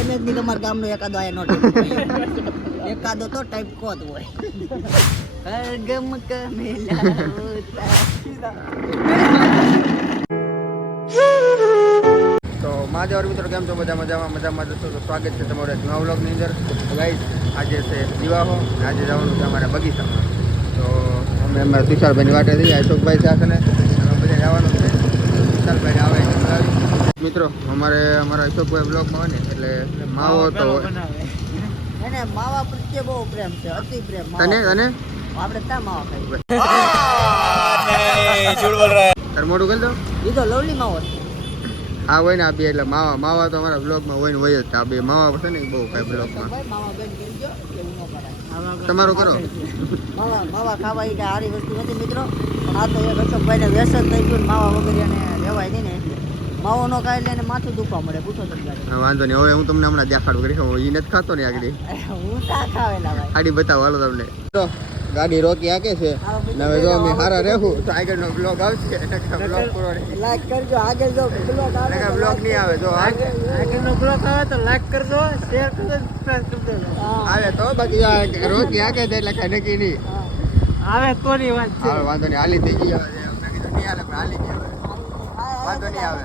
તમે જ તમારા ગામનો એકાદો આયા નોટ એકાદો તો ટાઈપ કોદ હોય ગમ કા મેલા તો મહાદેવ મિત્રો કેમ છો? બધા મજામાં દોસ્તો. તો સ્વાગત છે તમારું નવા વ્લોગની અંદર. તો ગાઈસ આજે છે દિવાહો, આજે જવાનું છે અમારા બગીચામાં. તો અમે અમારા તુષારભાઈની વાટે થઈ અશોકભાઈ સાથે ને અમે બધા જવાનું છે. તુષારભાઈ આવે મિત્રો અમારા અશોકભાઈ બ્લોગમાં હોય ને એટલે માવો તો એને માવા પ્રત્યે બહુ પ્રેમ છે, અતિ પ્રેમ. તને આપણે ત્યાં માવા ખાઈએ. તાર મોટું કરી દો. એ તો લવલી માવો છે. હા હોય ને આ બે એટલે માવા તો અમારા બ્લોગમાં હોય ને હોય જ. આ બે માવા છે ને બહુ કાંઈ બ્લોગમાં. માવા બેન કરી દો એવું ન કરાય. તમારું કરો. માવા ખાવા એ કાંઈ સારી વસ્તુ નથી મિત્રો. પણ આ તો એક અશોકભાઈને વ્યસન થઈ ગયું. માવા વગેરે એને લેવાય નહીં ને એટલે માવો નો ખાય એટલે એને માથું દુખવા મળે. પૂછો તમે. વાંધો નહીં, હવે હું તમને હમણાં દેખાડું કરી. એ નથી ખાતો ને આગળ હું તા ખાવેલા ભાઈ. ગાડી બતાવો હાલો તમને. તો ગાડી રોકી આકે છે ને હવે જો અમે હારા રહેવું તો આગળનો બ્લોગ આવશે. બ્લોગ પૂરો લાઈક કરજો. આગળ જો બ્લોગ આવે બ્લોગ નહીં આવે. જો આગળનો બ્લોગ આવે તો લાઈક કરજો, શેર કરજો, સબસ્ક્રાઇબ કરજો. આવે તો બાકી રોકી આકે છે એટલે કઈ નક્કી નહીં આવે તો ની વાત છે. હા વાંધો નહીં, હાલી થઈ ગઈ આવે. અમને કીધું નહીં હાલે પણ હાલી ગઈ આવે. વાંધો નહીં આવે.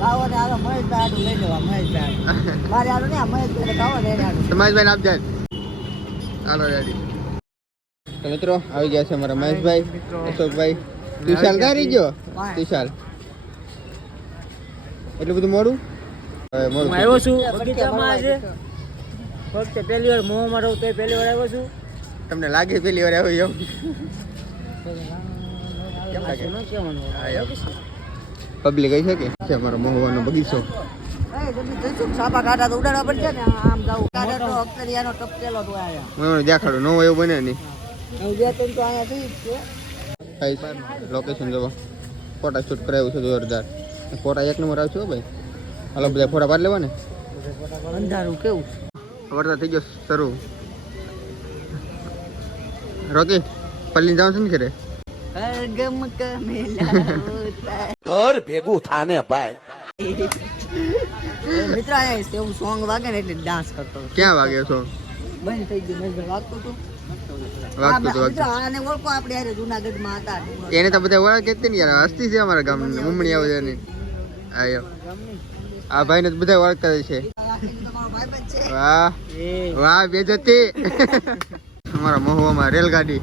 લાવો ને હાલો મહેશભાઈ આટલું લઈ લેવા. મહેશભાઈ મારે હાલો ને મહેશભાઈ ખાવા ને મહેશભાઈ આપજે. હાલો રેડી. તો મિત્રો આવી ગયા છે અમારા મહેશભાઈ, અશોકભાઈ. તુષાર ક્યાં રહી ગયો? તુષાર એટલું બધું મોડું આવ્યો છું બગીચામાં આજે. ફક્ત પહેલી વાર મોહમાં રહું તો પહેલી વાર આવ્યો છું. તમને લાગે પહેલી વાર આવ્યો એમ? પબ્લિક કહી શકે છે અમારો મહુવાનો બગીચો. સાપા કાઢા તો ઉડાડવા પડશે ને. આમ જાવું કાઢે તો અક્ષરિયાનો ટપકેલો તો આયા દેખાડું ન હોય એવું બને નહીં. બે ત્રણ તો અહીંયા થઈ જ છે. લોકેશન જોવો, ફોટા શૂટ કરાવ્યું છે જોરદાર. ફોટા એક નંબર આવશે હો ભાઈ. હાલો બધા ફોટા પાડી લેવા ને. અંધારું કેવું વરસાદ થઈ ગયો શરૂ. રોકી પલ્લી જાવ છે ને ઘરે. ગમ કા મેલા ઘર ભેગું થાને ભાઈ. મિત્ર અહીંયા એવું સોંગ વાગે ને એટલે ડાન્સ કરતો. ક્યાં વાગ્યો છો? બંધ થઈ ગયું. મેં વાગતું હતું. આને ઓળખો આપણે યાર જુનાગઢમાં હતા. એને તો બધા ઓળખે જ ને યાર. હસ્તી છે અમારા ગામની ઉમણી આવે છે ને. આયો આ ભાઈને તો બધા ઓળખતા છે. વાહ વાહ બેજતી. અમારા મહુવામાં રેલગાડી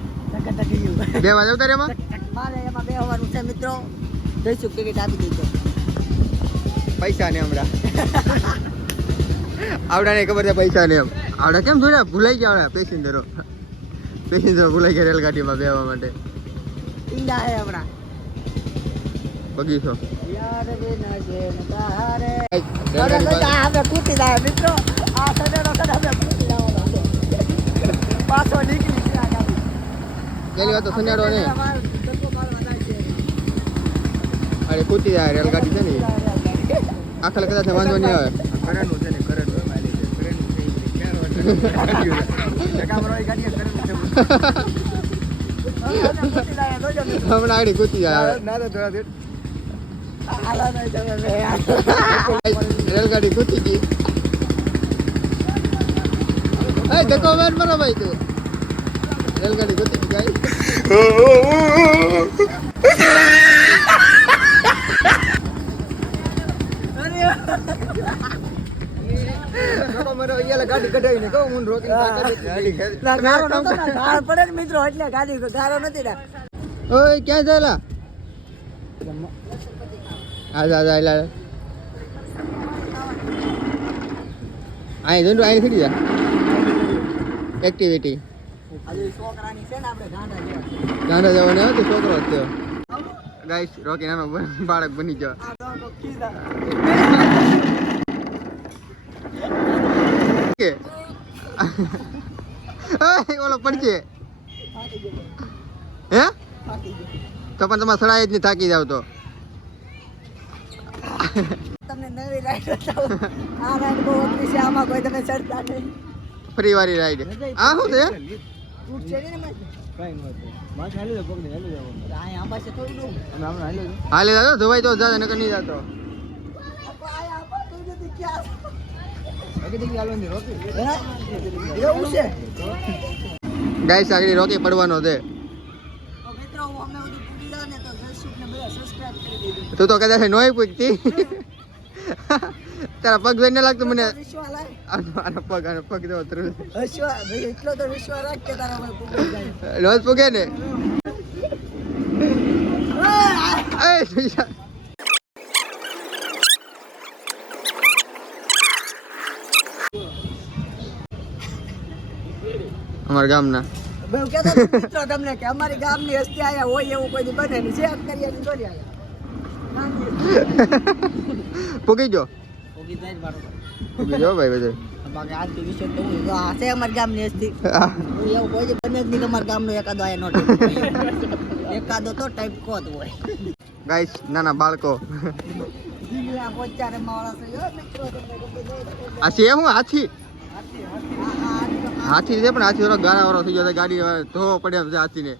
બે વાર આવતા રે એમાં. મારે એમાં બે હોવાનું છે મિત્રો. જઈશું ટિકિટ આપી દીધો. પૈસા ને હમણાં આવડા ને ખબર છે પૈસા ને એમ. આવડા કેમ થોડા ભૂલાઈ ગયા? આવડા પેસેન્જરો ભૂલાઈ ગયા રેલગાડીમાં બેવા માટે. ઈંડા હે હમણાં બગીચો યાર બેના જેન તારે આપણે કૂટી લાવે મિત્રો. આ સડેનો કદા આપણે કૂટી લાવવાનો છે. પાછો નીકળી ગયા ગાડી. પેલી વાત તો સન્યાડો ને અરે કૂટી જાય રેલગાડી છે ને. આખા કદાચ વાંધો નહીં આવે. કરંટનું છે ને કરંટ હોય મારી છે. કરંટ છે હમણાં આડી કૂટી જાય. રેલગાડી કૂટી ગઈ. ધક્કો માર મારો ભાઈ તું. રેલગાડી કૂટી ગઈ ગાઈ. ગાડી કઢાવીને કહું હું રોકી પડે ને મિત્રો એટલે ગાડી ગારો નથી ને. ઓય ક્યાં ચાલા? આ અહીં જંડુ અહીં થઈ જા એક્ટિવિટી. છોકરાની છે ને આપણે ગાંડા જવાને આવે તો છોકરો જ થયો. ગાઈસ રોકી નાનો બાળક બની ગયો. ઓલો પડશે હે તો પણ તમારે સડાય જ નહીં. થાકી જાવ તો તમને નવી રાઈડ બતાવું. આ રાઈડ બહુ અઘરી છે. આમાં કોઈ તમે ચડતા નહીં. ફરી વાળી રાઈડ. આ શું છે? તૂટ છે ને માથે કાઈ ન હતું માથે હાલી દે પગને હાલી જવાનું આ આંબા છે થોડું નું અમે હમણાં હાલી દે હાલે દાદા ધોવાઈ તો જા નકર નહીં જાતો આ આંબા તો નથી ક્યાં બાકી દીકરી હાલવાની રોકી એવું છે ગાઈસ આગળ રોકી પડવાનો છે તો મિત્રો અમે બધું પૂરી લા ને તો દર્શક ને બધા સબસ્ક્રાઇબ કરી દીધું તું તો કદાચ નોય પૂછતી તારા પગ જોઈને લાગતું મને વિશ્વાસ લાય આનો પગ જો ત્રુ વિશ્વાસ ભાઈ એટલો તો વિશ્વાસ રાખ કે તારા પર પૂરી જાય રોજ પૂગે ને એ સુઈશા અમાર ગામના બહુ કહેતા મિત્રો તમને કે અમારી ગામની હસ્તી આયા હોય એવું કોઈ દી બને નહીં શેર કરીએ ની દોરી આયા પૂગી જો ઓગી જાય મારો પૂગી જો ભાઈ બધે બાકી આજ વિશે તો હું આ છે અમારી ગામની હસ્તી હું એવું કોઈ દી બને જ નહીં કે અમારા ગામનો એકાદો આયા નોટ એકાદો તો ટાઈપ કોદ હોય ગાઈસ નાના બાળકો આ પોચારે માણસ છે મિત્રો તમને આ છે હું હાથી હાથી છે પણ હાથી વાળો ગાળા વાળો થઈ ગયો ગાડી ધોવો પડે એમ છે હાથી ને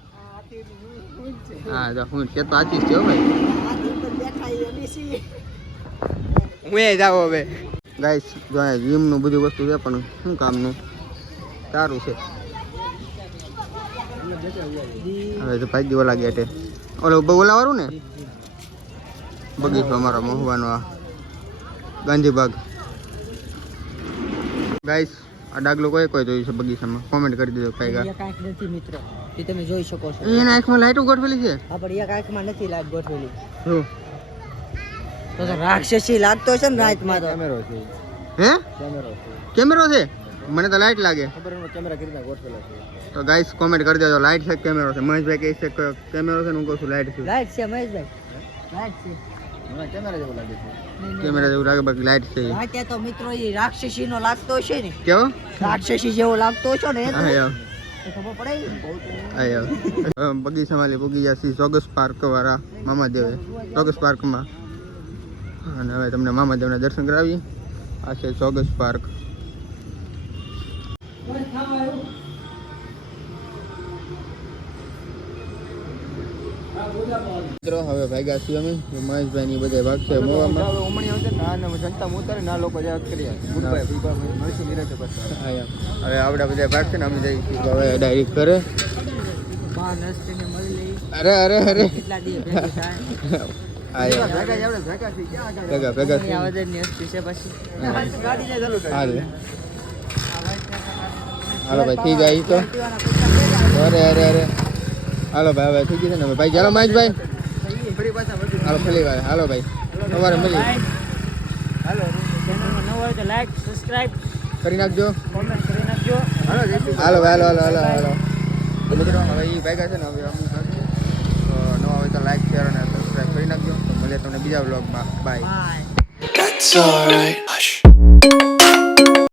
હા જો હું કે તો હાથી જ છે હો ભાઈ હું એ જાવ હવે ગાઈસ જો આ જીમ નું બધું વસ્તુ છે પણ શું કામનું સારું છે હવે તો ભાઈ દીવા લાગે એટલે ઓલો ઓલા વાળું ને બગીચો અમારો મહુવાનો આ ગાંધીબાગ ગાઈસ આ ડાગલો કોઈ જોયું છે બગીચામાં કોમેન્ટ કરી દેજો કઈ ગા એક આંખ નથી મિત્રો તે તમે જોઈ શકો છો એના આંખમાં લાઈટો ગોઠવેલી છે આપણે એક આંખમાં નથી લાઈટ ગોઠવેલી શું તો રાક્ષસી લાગતો છે ને રાતમાં તો કેમેરો છે હે કેમેરો છે મને તો લાઈટ લાગે ખબર ન કેમેરા કેટલા ગોઠવેલા છે તો ગાઈસ કોમેન્ટ કરી દેજો લાઈટ છે કેમેરો છે મહેશભાઈ કહે છે કે કેમેરો છે ને હું કહું છું લાઈટ છે લાઈટ છે મહેશભાઈ લાઈટ છે મને કેમેરા જેવું લાગે છે કેમેરા જેવું લાગે બાકી લાઈટ છે રાતે તો મિત્રો એ રાક્ષસી નો લાગતો છે ને કેવો રાક્ષસી જેવો લાગતો છે ને હા યાર તો ખબર પડે હા યાર બગીચામાં પૂગી જશે ચોગસ પાર્ક વાળા મામાદેવે ચોગસ પાર્કમાં અને હવે તમને મામાદેવના દર્શન કરાવીએ આ છે ચોગસ પાર્ક મિત્રો હવે ભાગ્યા છીએ અમે મહેશભાઈ ની બધા ભાગ છે મોવામાં હવે આવડા બધા ભાગ છે ને અમે જઈએ છીએ હવે ડાયરેક્ટ કરે અરે અરે અરે કેટલા દી ભેગી થાય ભેગા ભેગા છે. આવદરની હસ્તી છે પછી હાલે હાલો ભાઈ થઈ જાય ઈ તો અરે અરે અરે હાલો ભાઈ હવે થઈ ગયું છે ને હવે ભાઈ ચાલો મહેશભાઈ હાલો ફરી વાર હાલો ભાઈ સવારે મળી હાલો ચેનલમાં ન હોય તો લાઈક સબસ્ક્રાઇબ કરી નાખજો કોમેન્ટ કરી નાખજો હાલો ભાઈ હાલો હાલો હાલો હાલો તો મિત્રો હવે એ ભાગ્યા છે ને હવે અમુક તો ન હોય તો લાઈક શેર અને સબસ્ક્રાઈબ કરી નાખજો તો મળીએ તમને બીજા વ્લોગમાં bye bye That's alright. Hush.